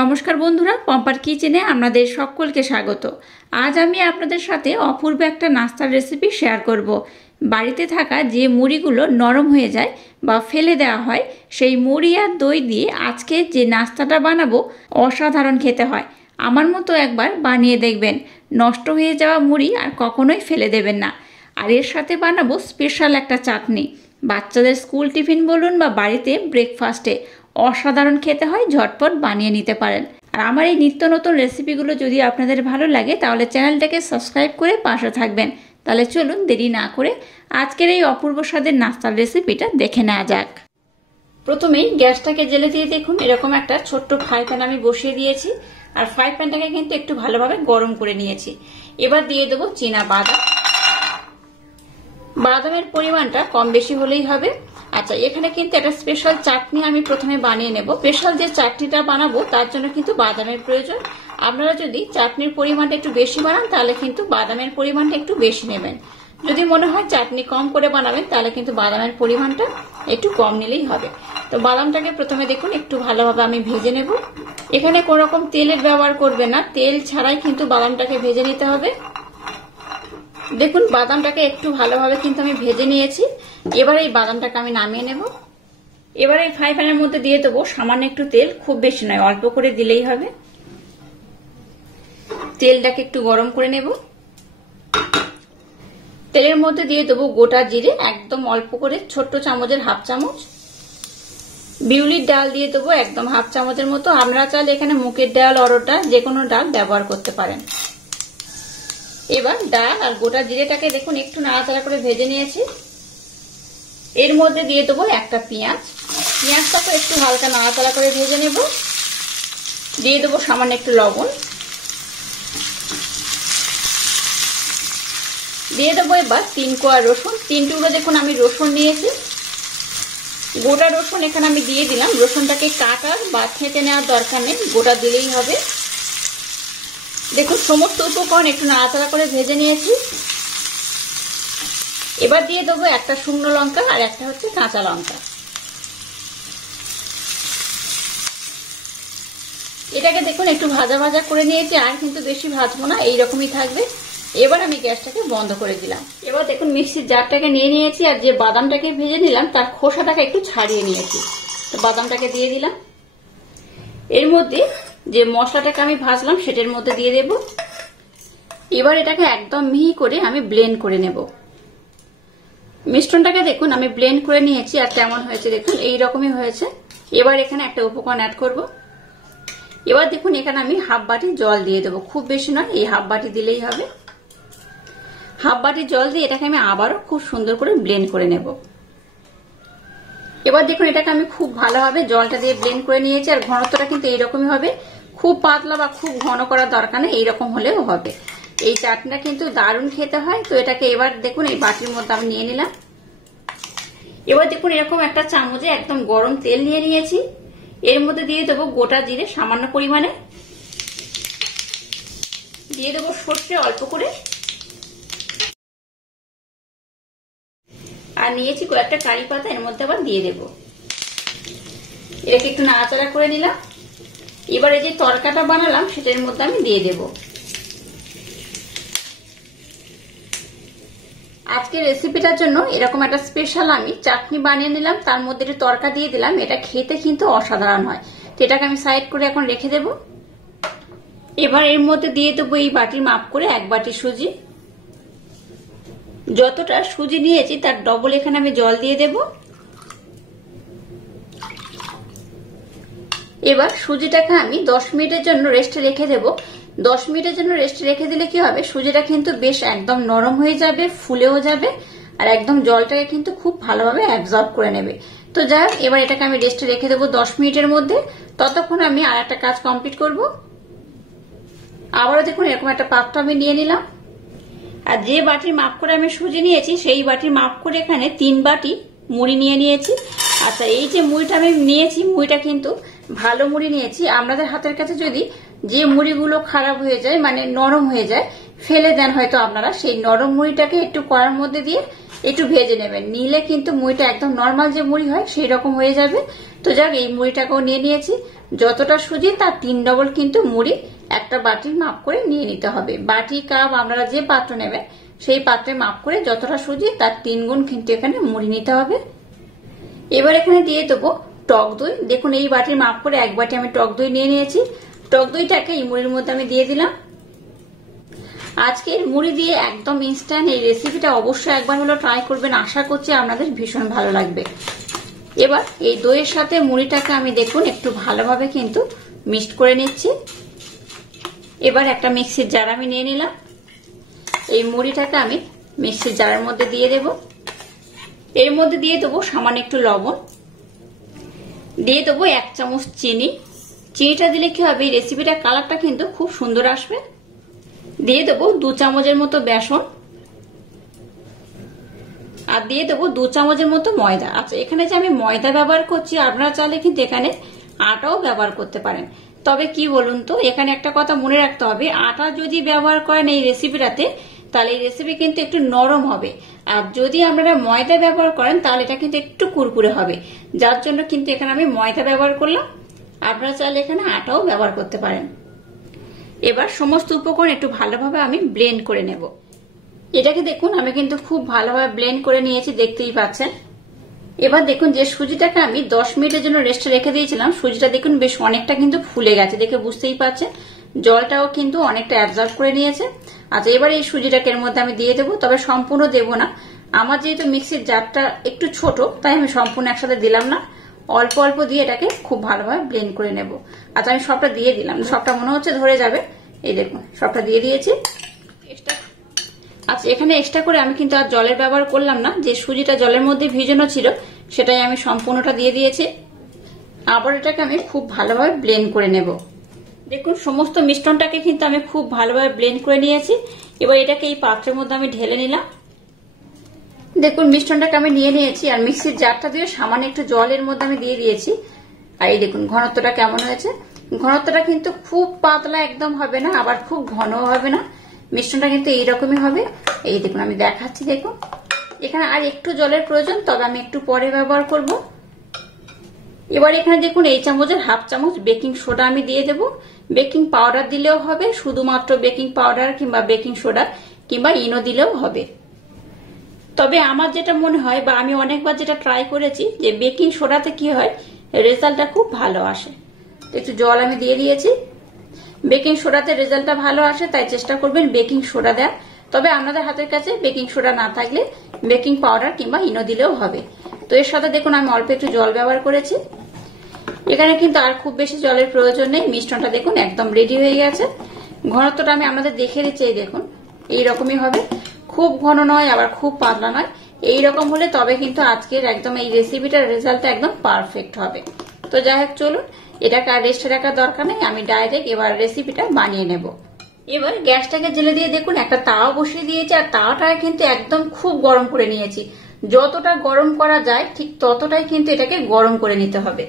নমস্কার বন্ধুরা, পম্পার কিচেনে আপনাদের সকলকে স্বাগত। আজ আমি আপনাদের সাথে অপূর্ব একটা নাস্তার রেসিপি শেয়ার করব। বাড়িতে থাকা যে মুড়িগুলো নরম হয়ে যায় বা ফেলে দেওয়া হয়, সেই মুড়ি আর দই দিয়ে আজকে যে নাস্তাটা বানাবো অসাধারণ খেতে হয়। আমার মতো একবার বানিয়ে দেখবেন, নষ্ট হয়ে যাওয়া মুড়ি আর কখনোই ফেলে দেবেন না। আর এর সাথে বানাবো স্পেশাল একটা চাটনি। বাচ্চাদের স্কুল টিফিন বলুন বা বাড়িতে ব্রেকফাস্টে অসাধারণ খেতে হয়, ঝটপট বানিয়ে নিতে পারেন। আর আমার এই নিত্য নতুন রেসিপিগুলো যদি আপনাদের ভালো লাগে তাহলে চ্যানেলটাকে সাবস্ক্রাইব করে পাশে থাকবেন। তাহলে চলুন দেরি না করে আজকের এই অপূর্ব স্বাদের নাস্তার রেসিপিটা দেখে নেওয়া যাক। প্রথমেই গ্যাসটাকে জ্বেলে দিয়ে দেখুন এরকম একটা ছোট্ট ফ্রাই প্যান আমি বসিয়ে দিয়েছি। আর ফ্রাই প্যানটাকে কিন্তু একটু ভালোভাবে গরম করে নিয়েছি। এবার দিয়ে দেবো চীনা বাদাম। বাদামের পরিমাণটা কম বেশি হলেই হবে। আচ্ছা, এখানে কিন্তু একটা স্পেশাল চাটনি আমি প্রথমে বানিয়ে নেব। স্পেশাল যে চাটনিটা বানাবো তার জন্য কিন্তু বাদামের প্রয়োজন। আপনারা যদি চাটনির পরিমাণটা একটু বেশি বানান তাহলে কিন্তু বাদামের পরিমাণটা একটু বেশি নেবেন। যদি মনে হয় চাটনি কম করে বানাবেন তাহলে কিন্তু বাদামের পরিমাণটা একটু কম নিলেই হবে। তো বাদামটাকে প্রথমে দেখুন একটু ভালোভাবে আমি ভেজে নেব। এখানে কোনো রকম তেলের ব্যবহার করবে না, তেল ছাড়াই কিন্তু বাদামটাকে ভেজে নিতে হবে। দেখুন বাদামটাকে একটু ভালোভাবে কিন্তু আমি ভেজে নিয়েছি। এবার এই বাদামটাকে আমি নামিয়ে নেব। এবার এই ফ্রাই প্যানের মধ্যে দিয়ে দেবো সামান্য একটু তেল, খুব বেশি নয়, অল্প করে দিলেই হবে। তেলটাকে একটু গরম করে নেব। তেলের মধ্যে দিয়ে দেবো গোটা জিরে, একদম অল্প করে, ছোট্ট চামচের হাফ চামচ। বিউলির ডাল দিয়ে দেবো একদম হাফ চামচের মতো। আপনারা চাইলে এখানে মুগের ডাল, অরহর ডাল, যে কোনো ডাল ব্যবহার করতে পারেন। এবার ডাল আর গোটা জিরেটাকে দেখুন একটু নাড়াচাড়া করে ভেজে নিয়েছি। এর মধ্যে দিয়ে দেবো একটা পেঁয়াজ। পেঁয়াজটাকে একটু হালকা নাড়াচাড়া করে ভেজে নেব। দিয়ে দেবো সামান্য একটু লবণ। দিয়ে দেবো এবার 3 কোয়া রসুন। 3 টুকরো দেখুন আমি রসুন নিয়েছি। গোটা রসুন এখানে আমি দিয়ে দিলাম। রসুনটাকে কাটার বা ছেঁচে নেওয়ার দরকার নেই, গোটা দিলেই হবে। দেখুন সমস্ত উপকরণ একটু নাড়াচাড়া করে ভেজে নিয়েছি। এবার দিয়ে দেবো একটা শুকনো লঙ্কা আর একটা হচ্ছে কাঁচা লঙ্কা। এটাকে দেখুন একটু ভাজা ভাজা করে নিয়েছি, আর কিন্তু বেশি ভাজবো না, এইরকমই থাকবে। এবার আমি গ্যাসটাকে বন্ধ করে দিলাম। এবার দেখুন মিক্সির জারটাকে নিয়ে নিয়েছি, আর যে বাদামটাকে ভেজে নিলাম তার খোসাটাকে একটু ছাড়িয়ে নিয়েছি। তো বাদামটাকে দিয়ে দিলাম। এর মধ্যে যে মশলাটাকে আমি ভাজলাম সেটার মধ্যে দিয়ে দেব। এবার এটাকে একদম মিহি করে আমি ব্লেন্ড করে নেব। মিশ্রণটাকে দেখুন আমি ব্লেন্ড করে নিয়েছি, আর কেমন হয়েছে দেখুন এইরকমই হয়েছে। এবার এখানে একটা উপকরণ অ্যাড করব। এবার দেখুন এখানে আমি হাফ বাটি জল দিয়ে দেবো, খুব বেশি নয়, এই হাফ বাটি দিলেই হবে। হাফ বাটি জল দিয়ে এটাকে আমি আবারও খুব সুন্দর করে ব্লেন্ড করে নেব। এবার দেখুন এটাকে আমি খুব ভালোভাবে জলটা দিয়ে ব্লেন্ড করে নিয়েছি, আর ঘনত্বটা কিন্তু এইরকমই হবে, খুব পাতলা বা খুব ঘন করার দরকার নেই, এইরকম হলেও হবে। এই চাটনিটা কিন্তু দারুণ খেতে হয়। তো এটাকে এবার দেখুন এই বাটির মধ্যে আমি নিয়ে নিলাম। এবার দেখুন এরকম একটা চামচে একদম গরম তেল নিয়ে নিয়েছি। এর মধ্যে দিয়ে দেবো গোটা জিরে সামান্য পরিমাণে, দিয়ে দেবো সর্ষে অল্প করে, আর নিয়েছি কয়েকটা কারি পাতা, এর মধ্যে আবার দিয়ে দেবো। এটাকে একটু নাড়াচাড়া করে নিলাম। এবার এই যে তরকাটা বানালাম সেটার মধ্যে আমি দিয়ে দেব। আজকের রেসিপিটার জন্য এরকম একটা স্পেশাল আমি চাটনি বানিয়ে নিলাম, তার মধ্যে একটু তরকা দিয়ে দিলাম। এটা খেতে কিন্তু অসাধারণ হয়। তো এটাকে আমি সাইড করে এখন রেখে দেব। এবার এর মধ্যে দিয়ে দেবো এই বাটির মাপ করে 1 বাটি সুজি। যতটা সুজি নিয়েছি তার ডবল এখানে আমি জল দিয়ে দেব। এবার সুজিটাকে আমি 10 মিনিটের জন্য রেস্টে রেখে দেব। 10 মিনিটের জন্য রেস্টে রেখে দিলে কি হবে, সুজিটা কিন্তু বেশ একদম নরম হয়ে যাবে, ফুলেও যাবে, আর একদম জলটাকে কিন্তু খুব ভালোভাবে অ্যাবজর্ব করে নেবে। তো যাই হোক, এবার এটাকে আমি রেস্টে রেখে দেবো 10 মিনিটের মধ্যে। ততক্ষণ আমি আর একটা কাজ কমপ্লিট করব। আবারও দেখুন এরকম একটা পাত্র আমি নিয়ে নিলাম, আর যে বাটির মাপ করে আমি সুজি নিয়েছি সেই বাটির মাপ করে এখানে 3 বাটি মুড়ি নিয়ে নিয়েছি। আচ্ছা, এই যে মুড়িটা আমি নিয়েছি, মুড়িটা কিন্তু ভালো মুড়ি নিয়েছি। আপনাদের হাতের কাছে যদি যে মুড়িগুলো খারাপ হয়ে যায়, মানে নরম হয়ে যায়, ফেলে দেন হয়তো আপনারা, সেই নরম মুড়িটাকে একটু কড়ার মধ্যে দিয়ে একটু ভেজে নেবেন। নিলে কিন্তু মুড়িটা একদম নর্মাল যে মুড়ি হয় সেই রকম হয়ে যাবে। তো যাক, এই মুড়িটাকেও নিয়ে নিয়েছি। যতটা সুজি তার 3 ডবল কিন্তু মুড়ি একটা বাটির মাপ করে নিয়ে নিতে হবে। বাটি, কাপ আপনারা যে পাত্র নেবেন সেই পাত্রে মাপ করে যতটা সুজি তার 3 গুণ কিন্তু এখানে মুড়ি নিতে হবে। এবার এখানে দিয়ে দেবো টক দই। দেখুন এই বাটির মাপ করে 1 বাটি আমি টক দই নিয়ে নিয়েছি। টক দইটাকে এই মুড়ির মধ্যে আমি দিয়ে দিলাম। আজকের মুড়ি দিয়ে একদম ইনস্ট্যান্ট এই রেসিপিটা অবশ্যই একবার হলো ট্রাই করবেন, আশা করছি আপনাদের ভীষণ ভালো লাগবে। এবার এই দইয়ের সাথে মুড়িটাকে আমি দেখুন একটু ভালোভাবে কিন্তু মিক্সড করে নিচ্ছি। এবার একটা মিক্সির জার আমি নিয়ে নিলাম। এই মুড়িটাকে আমি মিক্সির জারের মধ্যে দিয়ে দেব। এর মধ্যে দিয়ে দেবো সামান্য একটু লবণ, দিয়ে দেবো 1 চামচ চিনি। চিনিটা দিলে কি হবে, এই রেসিপিটার কালারটা কিন্তু খুব সুন্দর আসবে। দিয়ে দেবো 2 চামচের মতো বেসন, আর দিয়ে দেবো 2 চামচের মতো ময়দা। আচ্ছা, এখানে যে আমি ময়দা ব্যবহার করছি, আপনারা চাইলে কিন্তু এখানে আটাও ব্যবহার করতে পারেন। তবে কি বলুন তো, এখানে একটা কথা মনে রাখতে হবে, আটা যদি ব্যবহার করেন এই রেসিপিটাতে তাহলে এই রেসিপি কিন্তু একটু নরম হবে, আর যদি আপনারা ময়দা ব্যবহার করেন তাহলে এটা কিন্তু একটু কুরকুরে হবে। যার জন্য কিন্তু এখানে আমি ময়দা ব্যবহার করলাম। আপনারা চাইলে এখানে আটাও ব্যবহার করতে পারেন। এবার সমস্ত উপকরণ একটু ভালোভাবে আমি ব্লেন্ড করে নেব। এটাকে দেখুন আমি কিন্তু খুব ভালোভাবে ব্লেন্ড করে নিয়েছি, দেখতেই পাচ্ছেন। এবার দেখুন যে সুজিটাকে আমি 10 মিনিটের জন্য রেস্টে রেখে দিয়েছিলাম, সুজিটা দেখুন বেশ অনেকটা কিন্তু ফুলে গেছে, দেখে বুঝতেই পারছেন। জলটাও কিন্তু অনেকটা অ্যাবজর্ব করে নিয়েছে। আচ্ছা, এবার এই সুজিটাকে এর মধ্যে আমি দিয়ে দেবো, তবে সম্পূর্ণ দেব না। আমার যেহেতু মিক্সির জারটা একটু ছোট, তাই আমি সম্পূর্ণ একসাথে দিলাম না, অল্প অল্প দিয়ে এটাকে খুব ভালোভাবে ব্লেন্ড করে নেব। আচ্ছা, আমি সবটা দিয়ে দিলাম, সবটা মনে হচ্ছে ধরে যাবে। এই দেখুন সবটা দিয়ে দিয়েছি। আচ্ছা, এখানে এক্সট্রা করে আমি কিন্তু আর জলের ব্যবহার করলাম না, যে সুজিটা জলের মধ্যে ভিজানো ছিল সেটাই আমি সম্পূর্ণটা দিয়ে দিয়েছি। আবার এটাকে আমি খুব ভালোভাবে ব্লেন্ড করে নেব। দেখুন সমস্ত মিশ্রণটাকে কিন্তু আমি খুব ভালোভাবে ব্লেন্ড করে নিয়েছি। এবার এটাকে এই পাত্রের মধ্যে আমি ঢেলে নিলাম। দেখুন মিশ্রণটাকে আমি নিয়ে নিয়েছি, আর মিক্সির জারটা দিয়ে সামান্য একটু জলের মধ্যে আমি দিয়ে দিয়েছি। আর এই দেখুন ঘনত্বটা কেমন হয়েছে। ঘনত্বটা কিন্তু খুব পাতলা একদম হবে না, আবার খুব ঘনও হবে না, মিশ্রণটা কিন্তু এইরকমই হবে। এই দেখুন আমি দেখাচ্ছি, দেখুন এখানে আর একটু জলের প্রয়োজন, তবে আমি একটু পরে ব্যবহার করব। এবার এখানে দেখুন এই চামচের 1/2 চামচ বেকিং সোডা আমি দিয়ে দেব। বেকিং পাউডার দিলেও হবে, শুধুমাত্র বেকিং পাউডার কিংবা বেকিং সোডা কিংবা ইনো দিলেও হবে। তবে আমার যেটা মনে হয়, বা আমি অনেকবার যেটা ট্রাই করেছি, যে বেকিং সোডাতে কি হয় রেজাল্টটা খুব ভালো আসে। তো একটু জল আমি দিয়ে দিয়েছি। বেকিং সোডাতে রেজাল্টটা ভালো আসে, তাই চেষ্টা করবেন বেকিং সোডা দেওয়ার। তবে আপনাদের হাতের কাছে বেকিং সোডা না থাকলে বেকিং পাউডার কিংবা ইনো দিলেও হবে। তো এর সাথে দেখুন আমি অল্প একটু জল ব্যবহার করেছি। এখানে কিন্তু আর খুব বেশি জলের প্রয়োজন নেই। মিশ্রণটা দেখুন একদম রেডি হয়ে গেছে। ঘনত্বটা আমি আপনাদের দেখে দিচ্ছি, এই দেখুন এইরকমই হবে, খুব ঘন নয় আবার খুব পাতলা নয়, এইরকম হলে তবে কিন্তু আজকের একদম এই রেসিপিটার রেজাল্টটা একদম পারফেক্ট হবে। তো যাই হোক চলুন, এটাকে আর রেস্টে রাখার দরকার নেই, আমি ডাইরেক্ট এবার রেসিপিটা বানিয়ে নেব। এবার গ্যাসটাকে জেলে দিয়ে দেখুন একটা তাওয়া বসিয়ে দিয়েছি, আর তাওয়াটা কিন্তু একদম খুব গরম করে নিয়েছি। যতটা গরম করা যায় ঠিক ততটাই কিন্তু এটাকে গরম করে নিতে হবে।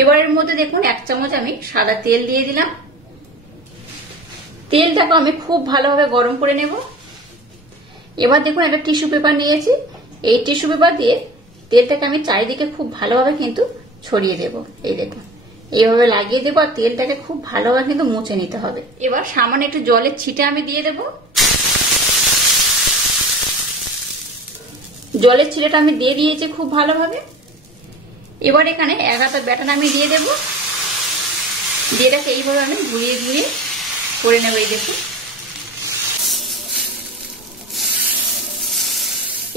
এবারের মধ্যে দেখুন 1 চামচ আমি সাদা তেল দিয়ে দিলাম। তেলটাকে আমি খুব ভালোভাবে গরম করে নেব। এবার দেখুন একটা টিস্যু পেপার নিয়েছি, এই টিস্যু পেপার দিয়ে তেলটাকে আমি চারিদিকে খুব ভালোভাবে কিন্তু ছড়িয়ে দেব। এই দেখুন এইভাবে লাগিয়ে দেবো, আর তেলটাকে খুব ভালোভাবে কিন্তু মুছে নিতে হবে। এবার সামান্য একটু জলের ছিটে আমি দিয়ে দেব। জলের ছিটেটা আমি দিয়ে দিয়েছি খুব ভালোভাবে। এবার এখানে 1 হাতা ব্যাটার আমি দিয়ে দেব, দিয়ে এটাকে এইভাবে আমি ঘুরিয়ে ঘুরিয়ে করে নেব। এই দেখুন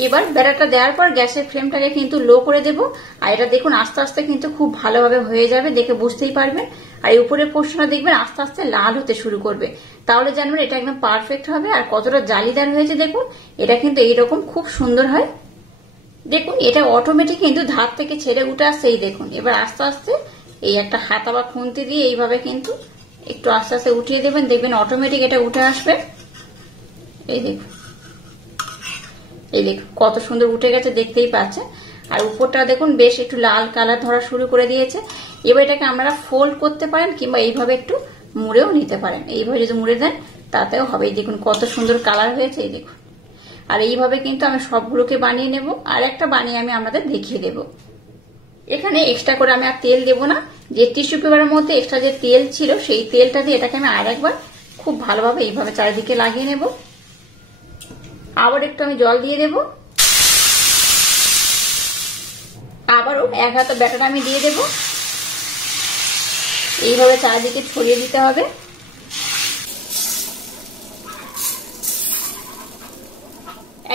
এবার ব্যাটারটা দেওয়ার পর গ্যাসের ফ্লেমটাকে কিন্তু লো করে দেব, আর এটা দেখুন আস্তে আস্তে কিন্তু খুব ভালোভাবে হয়ে যাবে, দেখে বুঝতেই পারবেন। আর এই উপরের পোর্শনটা দেখবেন আস্তে আস্তে লাল হতে শুরু করবে, তাহলে জানবেন এটা একদম পারফেক্ট হবে। আর কতটা জালিদার হয়েছে দেখুন, এটা কিন্তু এইরকম খুব সুন্দর হয়। দেখুন এটা অটোমেটিক কিন্তু ধার থেকে ছেড়ে উঠে আসছে। এই দেখুন এবার আস্তে আস্তে এই একটা হাতা বা খুন্তি দিয়ে এইভাবে কিন্তু একটু আস্তে আস্তে উঠিয়ে দেবেন, দেখবেন অটোমেটিক এটা উঠে আসবে। এই দেখুন কত সুন্দর উঠে গেছে, দেখতেই পাচ্ছেন। আর উপরটা দেখুন বেশ একটু লাল কালার ধরা শুরু করে দিয়েছে। এবার এটাকে আপনারা ফোল্ড করতে পারেন কিংবা এইভাবে একটু মুড়েও নিতে পারেন। এইভাবে যদি মুড়ে দেন তাতেও হবে। দেখুন কত সুন্দর কালার হয়েছে, এই দেখুন। আর এইভাবে কিন্তু আমি সবগুলোকে বানিয়ে নেব। আর একটা বানিয়ে আমি আপনাদের দেখিয়ে দেব। এখানে এক্সট্রা করে আমি আর তেল দেব না। যে টিস্যু পেপারের মধ্যে এক্সট্রা যে তেল ছিল সেই তেলটা দিয়ে এটাকে আমি আর একবার খুব ভালোভাবে এইভাবে চারিদিকে লাগিয়ে নেব। আবার একটু আমি জল দিয়ে দেব। আবারও এক হাতা ব্যাটার আমি দিয়ে দেব। এইভাবে চারিদিকে ছড়িয়ে দিতে হবে।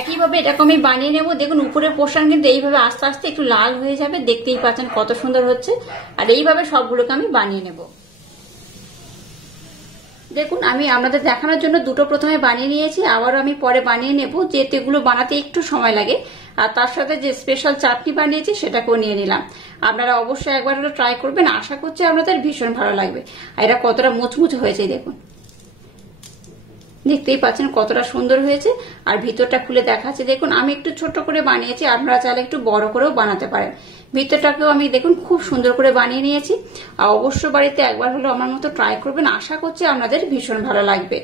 একইভাবে এটাকে আমি বানিয়ে নেব। দেখুন উপরের পোর্শন কিন্তু এইভাবে আস্তে আস্তে একটু লাল হয়ে যাবে, দেখতেই পাচ্ছেন কত সুন্দর হচ্ছে। আর এইভাবে সবগুলোকে আমি বানিয়ে নেব। দেখুন আমি আপনাদের দেখানোর জন্য দুটো প্রথমে বানিয়ে নিয়েছি, আবারও আমি পরে বানিয়ে নেব, যেহেতু এগুলো বানাতে একটু সময় লাগে। আর তার সাথে যে স্পেশাল চাটনি বানিয়েছি সেটাকেও নিয়ে নিলাম। আপনারা অবশ্যই একবার হলো ট্রাই করবেন, আশা করছি আপনাদের ভীষণ ভালো লাগবে। আর এটা কতটা মুচমুচে হয়েছে দেখুন, দেখতেই পাচ্ছেন কতটা সুন্দর হয়েছে। আর ভিতরটা খুলে দেখাচ্ছি, দেখুন আমি একটু ছোট করে বানিয়েছি, আপনারা চাইলে একটু বড় করেও বানাতে পারেন। ভিতরটাকেও আমি দেখুন খুব সুন্দর করে বানিয়ে নিয়েছি। আর অবশ্য বাড়িতে একবার হলো আমার মতো ট্রাই করবেন, আশা করছি আপনাদের ভীষণ ভালো লাগবে।